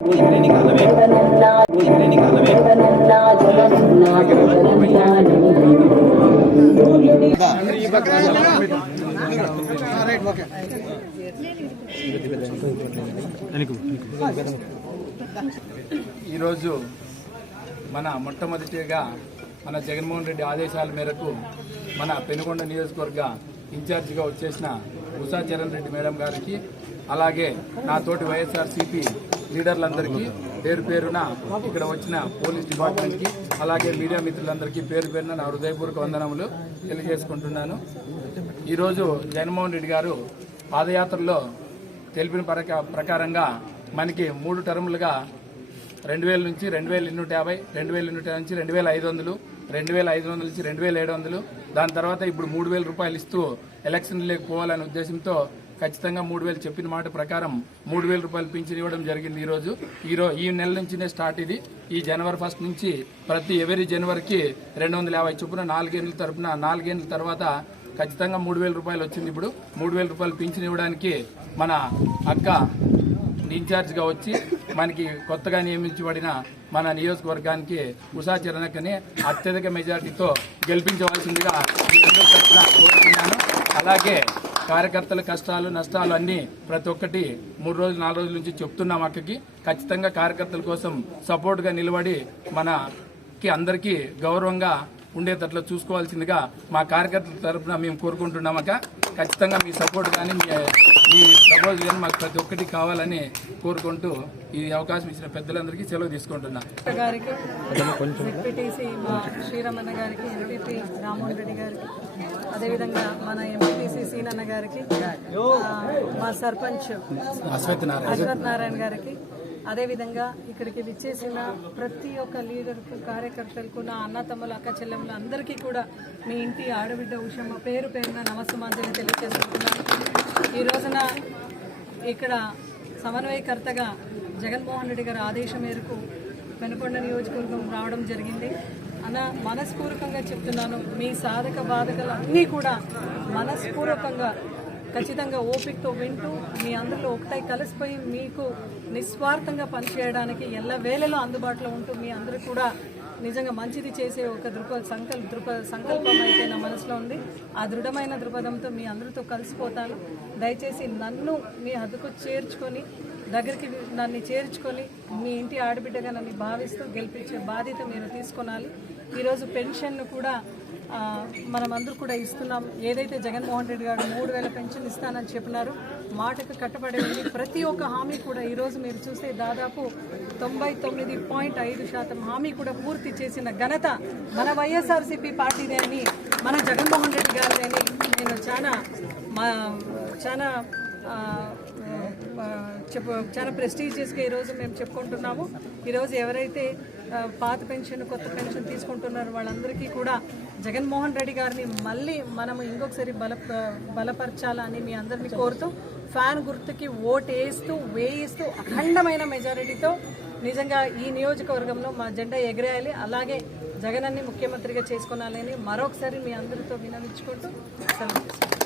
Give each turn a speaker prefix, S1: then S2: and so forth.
S1: ఈరోజు మన మొట్టమొదటిగా మన జగన్మోహన్ రెడ్డి ఆదేశాల మేరకు మన పెనుగొండ నియోజకవర్గ ఇన్ఛార్జిగా వచ్చేసిన ఉషా చరణ్ రెడ్డి మేడం గారికి అలాగే నా తోటి వైఎస్ఆర్సీపీ లీడర్లందరికీ పేరు పేరున ఇక్కడ వచ్చిన పోలీస్ డిపార్ట్మెంట్కి అలాగే మీడియా మిత్రులందరికీ పేరు పేరున నా హృదయపూర్వక వందనములు తెలియజేసుకుంటున్నాను. ఈరోజు జగన్మోహన్ రెడ్డి గారు పాదయాత్రలో తెలిపిన ప్రక- ప్రకారంగా మనకి మూడు టర్ములుగా రెండు వేల నుంచి రెండు వేల ఎన్నూట యాభై రెండు వేల ఎన్నూట నుంచి రెండు వేల ఐదు వందలు రెండు వేల ఐదు వందల నుంచి రెండు వేల ఏడు వందలు దాని తర్వాత ఇప్పుడు మూడు వేల రూపాయలు ఇస్తూ ఎలక్షన్లకు పోవాలనే ఉద్దేశంతో ఖచ్చితంగా మూడు వేలు చెప్పిన మాట ప్రకారం మూడు వేల రూపాయలు పింఛన్ ఇవ్వడం జరిగింది ఈరోజు. ఈరోజు ఈ నెల నుంచినే స్టార్ట్ ఇది. ఈ జనవరి ఫస్ట్ నుంచి ప్రతి ఎవరి జనవరికి రెండు వందల యాభై చొప్పున నాలుగేళ్ళ తరపున నాలుగేళ్ళ తర్వాత ఖచ్చితంగా మూడు వేల రూపాయలు వచ్చింది ఇప్పుడు. మూడు వేల రూపాయలు పింఛన్ ఇవ్వడానికి మన అక్క ఇన్ఛార్జ్గా వచ్చి మనకి కొత్తగా నియమించబడిన మన నియోజకవర్గానికి ఉషా చరణకని అత్యధిక మెజార్టీతో గెలిపించవలసిందిగా కోరుతున్నాను. అలాగే కార్యకర్తల కష్టాలు నష్టాలు అన్నీ ప్రతి ఒక్కటి మూడు రోజులు నాలుగు రోజుల నుంచి చెప్తున్నాం అక్కకి. ఖచ్చితంగా కార్యకర్తల కోసం సపోర్ట్గా నిలబడి మనకి అందరికీ గౌరవంగా ఉండేటట్లు చూసుకోవాల్సిందిగా మా కార్యకర్తల తరపున మేము కోరుకుంటున్నామక్క ఖచ్చితంగా మీ సపోర్ట్ కానీ మీ మీ ప్రపోజల్ కానీ మాకు ప్రతి ఒక్కటి కావాలని కోరుకుంటూ ఈ అవకాశం ఇచ్చిన పెద్దలందరికీ సెలవు తీసుకుంటున్నా.
S2: గారికి శ్రీరమణ గారికి ఎంపీపీ రామ్మోహన్ రెడ్డి గారికి అదేవిధంగా మన ఎంపీటీసీ సీనన్న గారికి మా సర్పంచ్
S1: అశ్వత్ నారాయణ
S2: గారికి అదేవిధంగా ఇక్కడికి విచ్చేసిన ప్రతి ఒక్క లీడర్కు కార్యకర్తలకు నా అన్న తమ్ముల అక్క చెల్లెములు అందరికీ కూడా మీ ఇంటి ఆడబిడ్డ ఉషమ్మ పేరు పేరున నమస్సుమాంజలి తెలియజేసుకుంటున్నాను. ఈ రోజున ఇక్కడ సమన్వయకర్తగా జగన్మోహన్ రెడ్డి గారి ఆదేశం మేరకు వెనుకొండ నియోజకవర్గం రావడం జరిగింది. అన్న మనస్పూర్వకంగా చెప్తున్నాను మీ సాధక బాధకలు అన్నీ కూడా మనస్పూర్వకంగా ఖచ్చితంగా ఓపికతో వింటూ మీ అందరిలో ఒకటై కలిసిపోయి మీకు నిస్వార్థంగా పనిచేయడానికి ఎల్ల వేళలో అందుబాటులో ఉంటూ మీ అందరూ కూడా నిజంగా మంచిది చేసే ఒక దృప సంకల్ప దృప సంకల్పం అయితే నా మనసులో ఉంది. ఆ దృఢమైన దృపథంతో మీ అందరితో కలిసిపోతాను. దయచేసి నన్ను మీ హద్దుకు చేర్చుకొని దగ్గరికి నన్ను చేర్చుకొని మీ ఇంటి ఆడబిడ్డగా నన్ను భావిస్తూ గెలిపించే బాధ్యత మీరు తీసుకొనాలి. ఈరోజు పెన్షన్ను కూడా మనమందరూ కూడా ఇస్తున్నాం. ఏదైతే జగన్మోహన్ రెడ్డి గారు మూడు వేల పెన్షన్ ఇస్తానని చెప్పినారు మాటకు కట్టబడి ఉంది ప్రతి ఒక్క హామీ కూడా ఈరోజు మీరు చూస్తే దాదాపు తొంభై తొమ్మిది పాయింట్ ఐదు శాతం హామీ కూడా పూర్తి చేసిన ఘనత మన వైఎస్ఆర్సీపీ పార్టీదే అని మన జగన్మోహన్ రెడ్డి గారిదే అని నేను చాలా మా చాలా చెప్ప చాలా ప్రెస్టీజియస్గా ఈరోజు మేము చెప్పుకుంటున్నాము. ఈరోజు ఎవరైతే పాత పెన్షన్ కొత్త పెన్షన్ తీసుకుంటున్నారో వాళ్ళందరికీ కూడా జగన్మోహన్ రెడ్డి గారిని మళ్ళీ మనము ఇంకొకసారి బల బలపరచాలని మీ అందరినీ కోరుతూ ఫ్యాన్ గుర్తుకి ఓటు వేస్తూ వేయిస్తూ అఖండమైన మెజారిటీతో నిజంగా ఈ నియోజకవర్గంలో మా జెండా ఎగిరేయాలి. అలాగే జగనన్ని ముఖ్యమంత్రిగా చేసుకోనాలని మరొకసారి మీ అందరితో వినవించుకుంటూ సెలవు